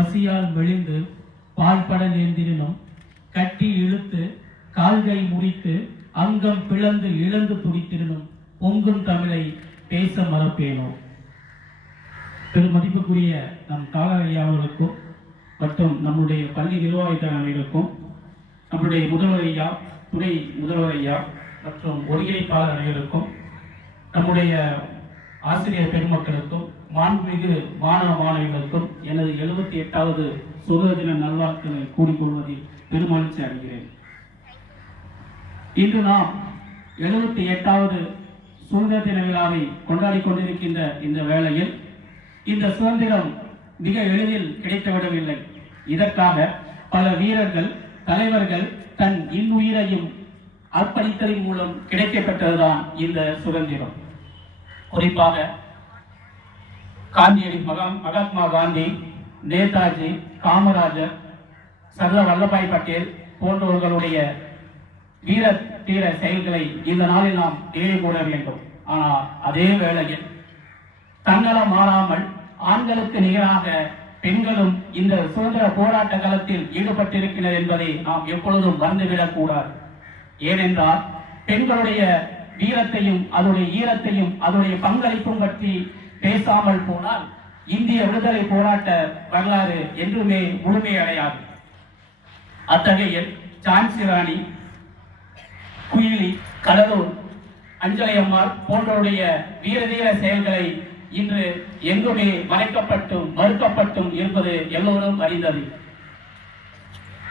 பசியால் மெலிந்து பால்பட நேர்ந்திரினும் கட்டி இழுத்து கால்கை முறித்து அங்கம் பிளந்து இழந்து துடித்திருனும் பொங்கும் தமிழை பேச மறப்பேனோ? பெருமதிப்புக்குரிய நம் காலர் மற்றும் நம்முடைய பள்ளி நிர்வாகிகள் அனைவருக்கும் நம்முடைய முதல்வர் ஐயா துணை முதல்வர் ஐயா மற்றும் ஒருங்கிணைப்பாளர் அனைவருக்கும் நம்முடைய ஆசிரியர் பெருமக்களுக்கும் மாண்புமிகு மாணவ மாணவிகளுக்கும் எனது எழுபத்தி எட்டாவது சுதந்திர தின நல்வாழ்த்துக்களை கூறிக்கொள்வதில் பெருமகிழ்ச்சி அடைகிறேன். இன்று நாம் எழுபத்தி எட்டாவது சுதந்திர தின விழாவை கொண்டாடி கொண்டிருக்கின்ற இந்த வேளையில் இந்த சுதந்திரம் மிக எளிதில் கிடைத்துவிடவில்லை. இதற்காக பல வீரர்கள் தலைவர்கள் தன் இன்னுயிரையும் அர்ப்பணித்ததின் மூலம் கிடைக்கப்பெற்றதுதான் இந்த சுதந்திரம். குறிப்பாக காந்தியடி மகா மகாத்மா காந்தி நேதாஜி காமராஜர் சர்தார் வல்லபாய் பட்டேல் போன்றவர்களுடைய வீர தீர செயல்களை இந்த நாளில் நாம் நினைவு கூற வேண்டும். ஆனால் அதே வேளையில் தன்னலம் மாறாமல் ஆண்களுக்கு நிகராக பெண்களும் இந்த சுதந்திர போராட்ட களத்தில் ஈடுபட்டிருக்கிறது என்பதை நாம் எப்பொழுதும் மறந்துவிடக் கூடாது ஏனென்றால் பெண்களுடைய வீரத்தையும் அதனுடைய ஈரத்தையும் அதனுடைய பங்களிப்பும் பற்றி பேசாமல் போனால் இந்திய விடுதலை போராட்ட வரலாறு என்றுமே முழுமையடையாது அத்தகைய ஜான்சி ராணி குயிலி கடலூர் அஞ்சலை அம்மாள் போன்றவருடைய வீரதீர செயல்களை இன்று எங்குமே மறைக்கப்பட்டும் மறுக்கப்பட்டும் இருப்பது எல்லோரும் அறிந்தது.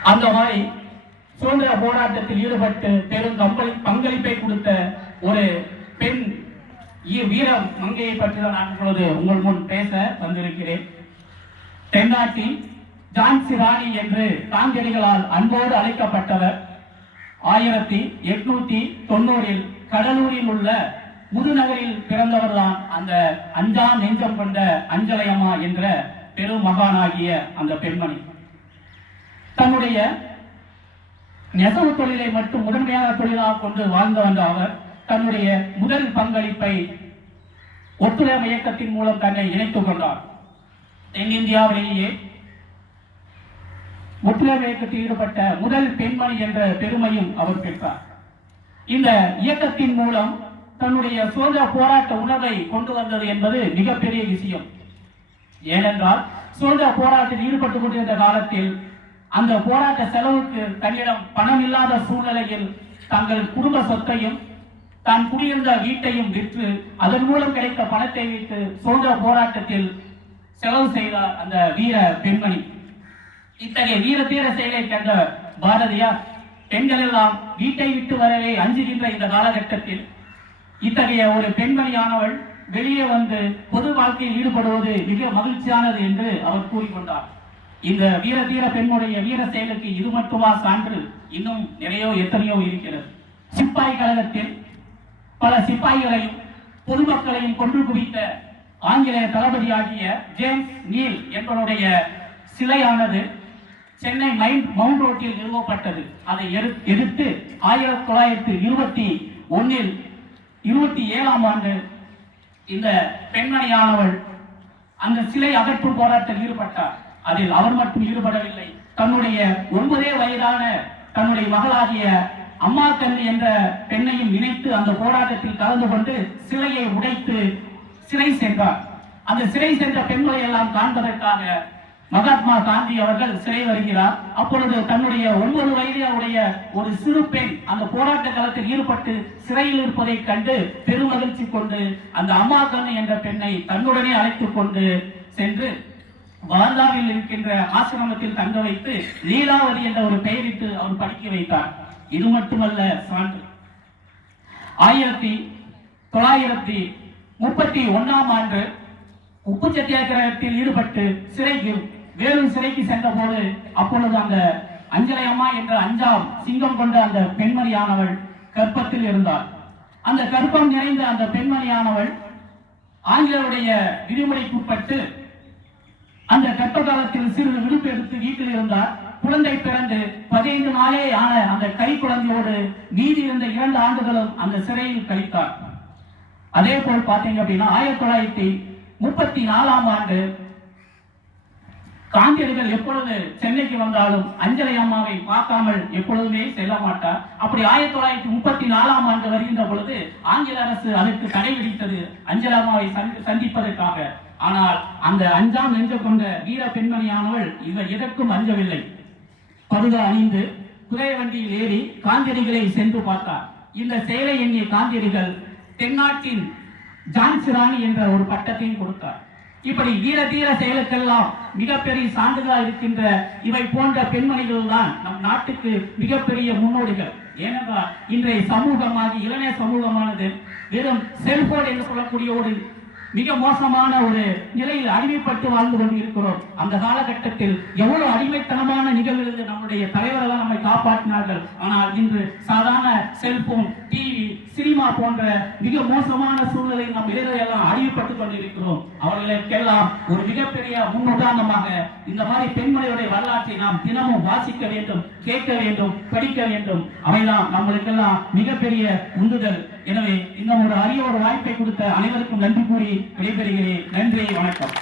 அந்த மாதிரி சுதந்திர போராட்டத்தில் ஈடுபட்டு பெரும் கம்பளி பங்களிப்பை கொடுத்த ஒரு பெண் வீர மங்கையை பற்றி தான் நான் இப்பொழுது உங்கள் முன் பேச வந்திருக்கிறேன். தென்னாட்டி ஜான்சி ராணி என்று காந்தியடிகளால் அன்போடு அழைக்கப்பட்டவர். ஆயிரத்தி எட்நூத்தி தொண்ணூறில் கடலூரில் உள்ள முதுநகரில் பிறந்தவர்தான் அந்த அஞ்சா நெஞ்சம் கொண்ட அஞ்சலையம்மா என்ற பெரும் மகானாகிய அந்த பெண்மணி. தன்னுடைய நெசவு தொழிலை மட்டும் முதன்மையான தொழிலாக கொண்டு வாழ்ந்து வந்த அவர். தன்னுடைய முதல் பங்களிப்பை ஒத்துழைப்பு இயக்கத்தின் மூலம் தன்னை இணைத்துக் கொண்டார். தென்னிந்தியாவிலேயே ஒத்துழைப்பு இயக்கத்தில் ஈடுபட்ட முதல் பெண்மணி என்ற பெருமையும் அவர் பெற்றார். இந்த இயக்கத்தின் மூலம் தன்னுடைய சுதந்திர போராட்ட உணர்வை கொண்டு வந்தது என்பது மிகப்பெரிய விஷயம். ஏனென்றால் சுதந்திர போராட்டத்தில் ஈடுபட்டுக் கொண்டிருந்த காலத்தில் அந்த போராட்ட செலவுக்கு தன்னிடம் பணம் இல்லாத சூழ்நிலையில் தங்கள் குடும்ப சொத்தையும் தான் குடியிருந்த வீட்டையும் விற்று அதன் மூலம் கிடைத்த பணத்தை வைத்து சுதந்திர போராட்டத்தில் செலவு செய்தார் அந்த வீர பெண்மணி. இத்தகைய வீர தீர செயலை கண்ட பாரதியார் பெண்கள் எல்லாம் வீட்டை விட்டு வரவே அஞ்சுகின்ற இந்த காலகட்டத்தில் இத்தகைய ஒரு பெண்மணியானவள் வெளியே வந்து பொது வாழ்க்கையில் ஈடுபடுவது மிக மகிழ்ச்சியானது என்று அவர் கூறிக்கொண்டார். இந்த வீர தீர பெண்ணுடைய வீர செயலுக்கு இது மட்டுமா சான்று இன்னும் நிறையோ எத்தனையோ இருக்கிறது. சிப்பாய் கழகத்தில் பல சிப்பாய்களையும் பொதுமக்களையும் கொன்று குவித்த ஆங்கிலேய தளபதியாகிய ஜேம்ஸ் நீல் என்பவருடைய சிலையானது சென்னை மைண்ட் மவுண்ட் ரோட்டில் நிறுவப்பட்டது. அதை எதிர்- எதிர்த்து ஆயிரத்தி தொள்ளாயிரத்தி இருபத்தி ஒன்னில் இருபத்தி ஏழாம் ஆண்டு இந்த பெண்மணியானவள் அந்த சிலை அகற்றும் போராட்டத்தில் ஈடுபட்டார். அதில் அவர் மட்டும் ஈடுபடவில்லை தன்னுடைய ஒன்பதே வயதான தன்னுடைய மகளாகிய அம்மா கல்லி என்ற பெண்ணையும் இணைத்து அந்த போராட்டத்தில் கலந்து கொண்டு சிலையை உடைத்து சிறை சென்றார். அந்த சிறை சென்ற பெண்களை எல்லாம் காண்பதற்காக மகாத்மா காந்தி அவர்கள் சிறை வருகிறார். அப்பொழுது தன்னுடைய ஒன்பது வயதுடைய ஒரு சிறு பெண் அந்த போராட்ட களத்தில் ஈடுபட்டு சிறையில் இருப்பதை கண்டு பெருமகிழ்ச்சி கொண்டு அந்த அம்மா கண்ணு என்ற பெண்ணை தன்னுடனே அழைத்துக் கொண்டு சென்று வார்தாவில் இருக்கின்ற ஆசிரமத்தில் தங்க வைத்து லீலாவதி என்ற ஒரு பெயரிட்டு அவர் படிக்க வைத்தார். இது மட்டுமல்ல சான்று ஆயிரத்தி தொள்ளாயிரத்தி முப்பத்தி ஒன்னாம் ஆண்டு உப்பு சத்தியாகிரகத்தில் ஈடுபட்டு சிறைக்கு வேலூர் சிறைக்கு சென்ற போது அப்பொழுது அந்த அஞ்சலை அம்மா என்ற அஞ்சாம் சிங்கம் கொண்ட அந்த பெண்மணியானவள் கற்பத்தில் இருந்தார் அந்த கற்பம் நிறைந்த அந்த பெண்மணியானவள் ஆங்கிலருடைய விதிமுறைக்குட்பட்டு அந்த கற்ப காலத்தில் சிறிது விடுப்பு எடுத்து வீட்டில் இருந்தார். குழந்தை பிறந்து பதினைந்து நாளே ஆன அந்த கை குழந்தையோடு மீதி இருந்த இரண்டு ஆண்டுகளும் அந்த சிறையில் கழித்தார். அதே போல் பார்த்தீங்க அப்படின்னா ஆயிரத்தி தொள்ளாயிரத்தி முப்பத்தி நாலாம் ஆண்டு காந்தியடிகள் எப்பொழுது சென்னைக்கு வந்தாலும் அஞ்சலை அம்மாவை பார்க்காமல் எப்பொழுதுமே செல்ல மாட்டார். அப்படி ஆயிரத்தி தொள்ளாயிரத்தி முப்பத்தி நாலாம் ஆண்டு வருகின்ற பொழுது ஆங்கில அரசு அதற்கு தடை விதித்தது அஞ்சலை அம்மாவை சந்தி- சந்திப்பதற்காக. ஆனால் அந்த அஞ்சாம் நெஞ்ச கொண்ட வீர பெண்மணியானவள் இவர் எதற்கும் அஞ்சவில்லை. படுகா அணிந்து குதிரை வண்டியில் ஏறி காந்தியடிகளை சென்று பார்த்தார். இந்த செயலை எண்ணிய காந்தியடிகள் தென்னாட்டின் ஜான்சி ராணி என்ற ஒரு பட்டத்தையும் கொடுத்தார். இப்படி வீர தீர செயலுக்கெல்லாம் மிகப்பெரிய சான்றுகளாக இருக்கின்ற இவை போன்ற பெண்மணிகள் தான் நம் நாட்டுக்கு மிகப்பெரிய முன்னோடிகள். ஏனென்றால் இன்றைய சமூகமாகி இளைஞ சமூகமானது வெறும் செல்போன் என்று சொல்லக்கூடிய ஒரு மிக மோசமான ஒரு நிலையில் அடிமைப்பட்டு வாழ்ந்து கொண்டிருக்கிறோம். அந்த காலகட்டத்தில் எவ்வளவு அடிமைத்தனமான நிகழ்வுகள் நம்முடைய தலைவர்கள் நம்மை காப்பாற்றினார்கள். ஆனால் இன்று சாதாரண செல்போன் டிவி சினிமா போன்ற மிக மோசமான சூழ்நிலை நம் இளைஞர்களெல்லாம் அடிமைப்பட்டுக் கொண்டிருக்கிறோம். அவர்களுக்கெல்லாம் ஒரு மிகப்பெரிய முன்னுதாரணமாக இந்த மாதிரி பெண்மணியுடைய வரலாற்றை நாம் தினமும் வாசிக்க வேண்டும் கேட்க வேண்டும் படிக்க வேண்டும். அவைதான் நம்மளுக்கெல்லாம் மிகப்பெரிய உந்துதல். எனவே இந்த ஒரு அரிய ஒரு வாய்ப்பை கொடுத்த அனைவருக்கும் நன்றி கூறி விடைபெறுகிறேன். நன்றி வணக்கம்.